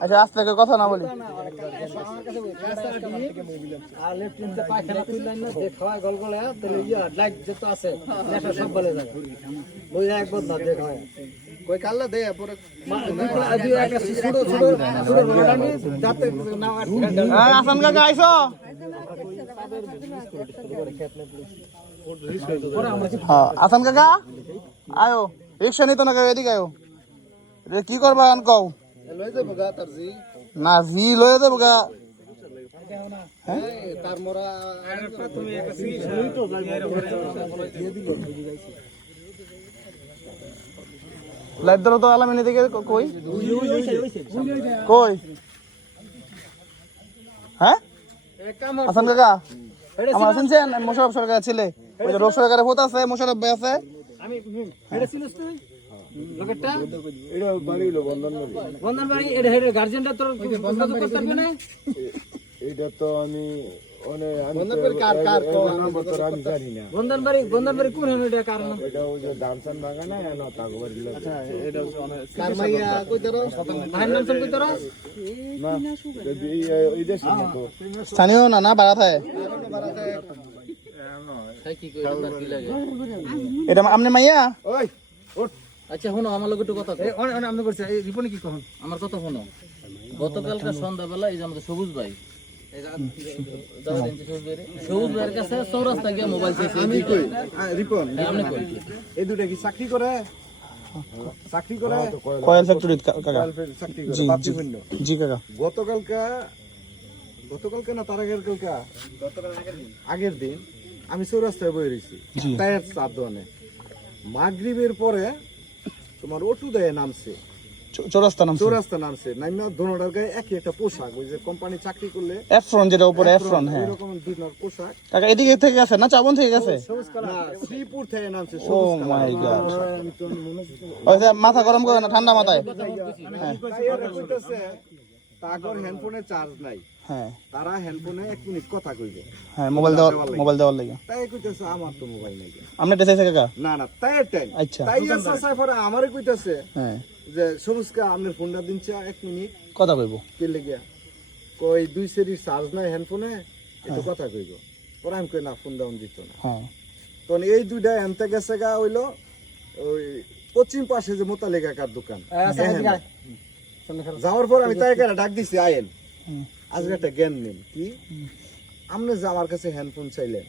আচ্ছা আজ থেকে কথা না বলি আর লেফটিনতে ইয়া কই কাল্লা দে পরে আদি একটা ছোট ছোট ছোট রোডানি যাতে না হ্যাঁ আসান কাকা হ্যাঁ আসান কাকা আয়ো রিক্সা নিত না কেউ এদিকে আয়ো এটা কি করবা আন কও লই যাব গা তার জি না ভি লয়ে দেবো গা তার মোরা লাইট দিল তো আলামিনি থেকে কই? কই? হ্যাঁ? আসান কাকা? আমার শুনছেন মোশারফ সরকার ছেলে। ওই যে রোগ সরকারের ভূত আছে মোশারফ ভাই আছে। আমি এটা চিনিস তুই? লোকেরটা? বাড়ি এটা তো আমি বন্ধন বাড়ি বন্ধন বাড়ি এটা না? লাগে। স্থানীয় না। না বাড়া থাকে এটা আপনি মাইয়া আচ্ছা শোনো আমার লোক একটু কথা। আমি করছি এই রিপনে কি কখন? আমার কথা শোনো। গতকালকে সন্ধ্যাবেলা এই যে আমাদের সবুজ ভাই এই দুটা কি চাকরি করে চাকরি করে কয়েল ফ্যাক্টরি কাকা। চাকরি করে জি কাকা। গতকালকা গতকালকে না তার আগের কালকা? আগের দিন আমি চৌরাস্তায় বই রয়েছি। টায়ার চাপ দোকানে মাগরিবের পরে তোমার অটু দেয় নামছে। চৌরাস্তা নাম চৌরাস্তা নামছে নাইমা দোনোটার গায়ে একই একটা পোশাক ওই যে কোম্পানি চাকরি করলে এফ্রন যেটা উপরে এফ্রন হ্যাঁ পোশাক কাকা এদিকে থেকে গেছে না চাবন থেকে গেছে না শ্রীপুর থেকে নামছে ও মাই গড ওই মাথা গরম করে না ঠান্ডা মাথায় তাগর হ্যান্ডফোনে চার্জ নাই হ্যাঁ। তারা এক মিনিট কথা কইবে। হ্যাঁ মোবাইল দেওয়ার মোবাইল দেওয়ার লাগে। তাই কইতেছে আমার তো মোবাইল নাই আপনি চাইছে কাকা? না না তাই টাইম আচ্ছা। তাই চাষায় পরে আমারে কইতাছে হ্যাঁ। যে সবুজকা আপনার ফোনটা দিনছে এক মিনিট কথা কইব। কে লেগে? কই দুই সেরি চার্জ নাই কথা কইব। পরে আমি কই না ফোন দিত না। হ্যাঁ। তখন এই দুইটা এনতে গেছে গা হইল ওই পশ্চিম পাশে যে মোতালে কাকার দোকান। যাওয়ার পর আমি তাই ডাক দিছি আয়েন। আজকে একটা জ্ঞান নেন কি? আপনি যে আমার কাছে হ্যান্ডফোন চাইলেন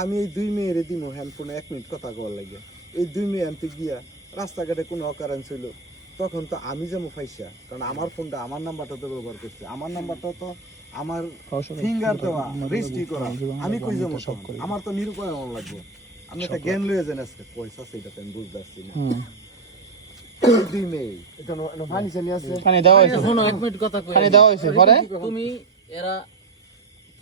আমি এই দুই মেয়েরে দিব হ্যান্ডফোনে এক মিনিট কথা কওয়ার লাগে। এই দুই মেয়ে আনতে গিয়া রাস্তাঘাটে কোনো অকারেন্স হইল তখন তো আমি যেমন ফাইসা কারণ আমার ফোনটা আমার নাম্বারটা তো ব্যবহার করছে। আমার নাম্বারটা তো আমার ফিঙ্গার দেওয়া রেজিস্ট্রি করা। আমি কই যাব? আমার তো নিরুপায় মন লাগবে। আমি একটা জ্ঞান লয়ে যান আজকে। পয়সা সেটা তো আমি বুঝতে পারছি না। দুই মেয়ে। এটা পানি চালি আছে। পানি দেওয়া হয়েছে। এক মিনিট কথা পানি দেওয়া হয়েছে পরে? তুমি এরা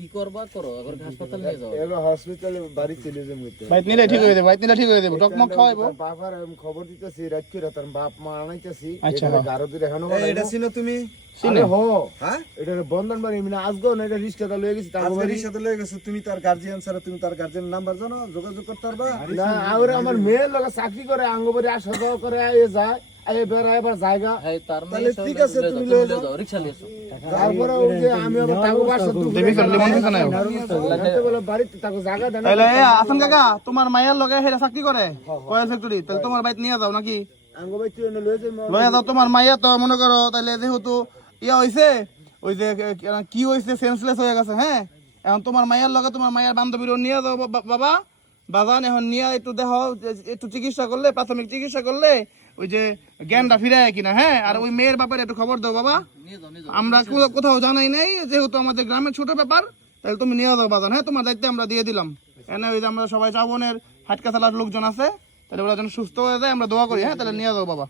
কি করবা? করো আবার হাসপাতাল নিয়ে যাও। এবার হসপিটালে বাড়ি চলে যাব বাইত নিলে ঠিক হয়ে যাবে বাইত নিলে ঠিক হয়ে যাবে। টকমক খাওয়াইবো। বাবার আমি খবর দিতেছি রাত করে বাপ মা আনাইতেছি। আচ্ছা, এটা হ্যাঁ। গারো দূরে এখনও এটা ছিল তুমি? আরে হো। হ্যাঁ? এটা বন্ধন বাড়ি মানে না এটা লয়ে গেছি তার বাড়ি লয়ে গেছো তুমি তার গার্জিয়ান ছাড়া তুমি তার গার্জিয়ান নাম্বার জানো যোগাযোগ করতে পারবা? না আর আমার মেয়ের লগে চাকরি করে আঙ্গবাড়ি আসা যাওয়া করে এ যায়। এ বেড়ায় এবার জায়গা। হ্যাঁ তাহলে ঠিক আছে, তুমি যাও, লয়ে যাও রিকশা নিয়ে তারপরে ওই যে আমি আমার টাকা বাসা দেবী চল লিমন দিছ না বলে বাড়িতে তাকে জায়গা দেন তাহলে এ কাকা তোমার মায়ের লগে হেরা চাকরি করে কয়েল ফ্যাক্টরি। তাহলে তোমার বাইত নিয়ে যাও নাকি? লয়ে যাও তোমার মাইয়া তো মনে করো তাহলে যেহেতু ইয়া হইছে ওই যে কি হইছে সেন্সলেস হয়ে গেছে হ্যাঁ? এখন তোমার মায়ের লগে তোমার মায়ের বান্ধবীর নিয়ে যাও বাবা। বাজান এখন নিয়ে একটু দেহ একটু চিকিৎসা করলে প্রাথমিক চিকিৎসা করলে ওই যে জ্ঞানটা ফিরে কিনা হ্যাঁ? আর ওই মেয়ের ব্যাপারে একটু খবর দাও বাবা। আমরা কোথাও জানাই নাই যেহেতু আমাদের গ্রামের ছোট ব্যাপার তাহলে তুমি নিয়ে যাও বাজান হ্যাঁ? তোমার দায়িত্বে আমরা দিয়ে দিলাম। এনে ওই যে আমরা সবাই চাবনের হাটকা চালার লোকজন আছে তাহলে ওরা যেন সুস্থ হয়ে যায় আমরা দোয়া করি হ্যাঁ? তাহলে নিয়ে যাও বাবা।